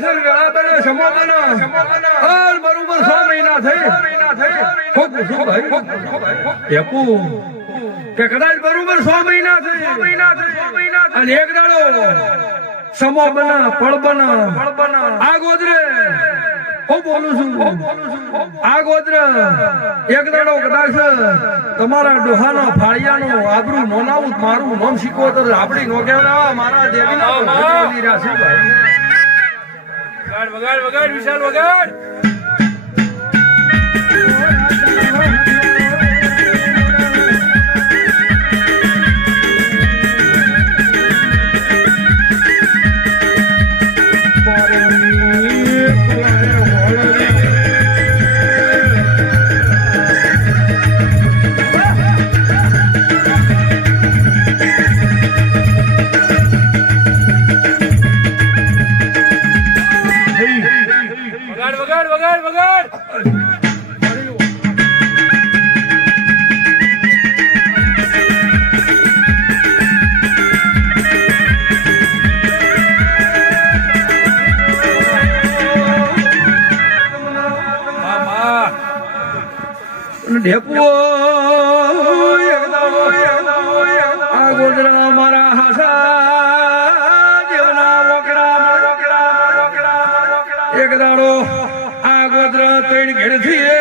અક્ષર વેળા બને સમો બને હાલ બરોબર 6 મહિના થઈ ખૂબ શું ભાઈ એકુ કે કદાચ બરોબર 6 મહિના થઈ અને એક દાડો સમો બના પળ બના આ ગોદરે હું બોલું છું આ ગોદર એક દાડો કદાચ તમારા ડોહાના ફાળિયાનો આબરૂ નોનાવું મારું નામ શીખવો તો આપણી નો કહેવાય મારા દેવીના બોલી રહ્યા છે ભાઈ વગાડ વિશાલ વગાડ વગાડ ઢેપો આ ગોદરા મારા હાસા દેવના એક દાડો આ ગોદરા ત્રણ ઘેર થી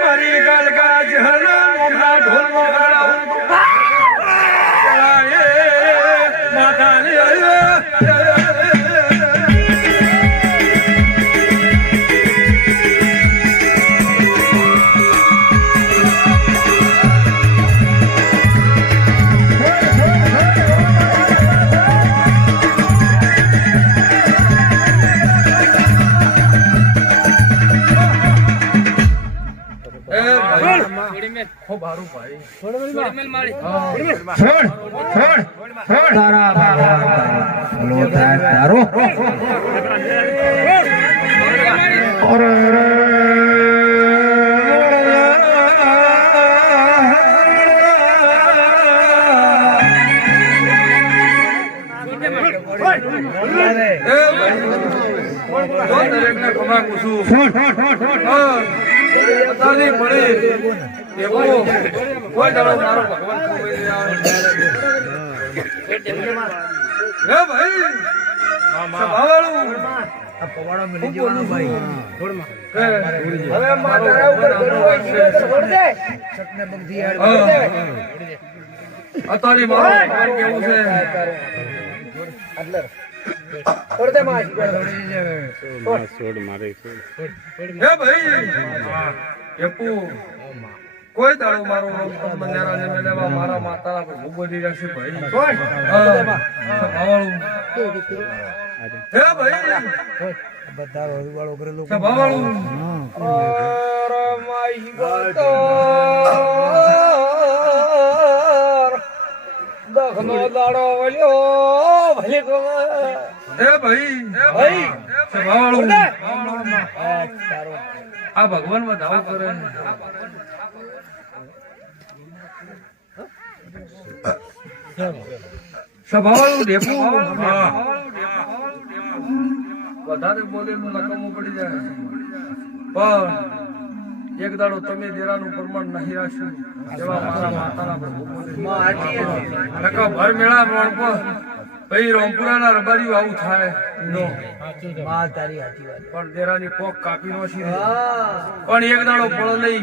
મારી કાલકા જહરના મોઢા ઢોલ માતા ને કોઈ દાડો મારો મારા માતા બોલી રહેશે ભાઈ દખનો દાડો વળ્યો ભલે આ ભગવાન માં દાવો કરે સભાવાળું ઢેપું વધારે બોલે નું નકામું પડી જાય પણ એક દાડો તમે દેરાનું પ્રમાણ નહીં રાખ્યું એવા મારા માતાના પ્રભુ ભર મેળા ભાઈ રોમપુરાના રબારીઓ આવું થાય નો પણ દેરાની પોક કાપી નો છે પણ એક દાડો ફળ લઈ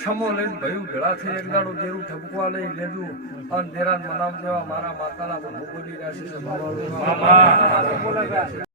સમો લઈને ભયું ભેળા થઈ એક દાડો દેરું ઠપકવા લઈ લેજો અને દેરાન મનામ જેવા મારા માતાના પ્રભુ બોલી રહ્યા છે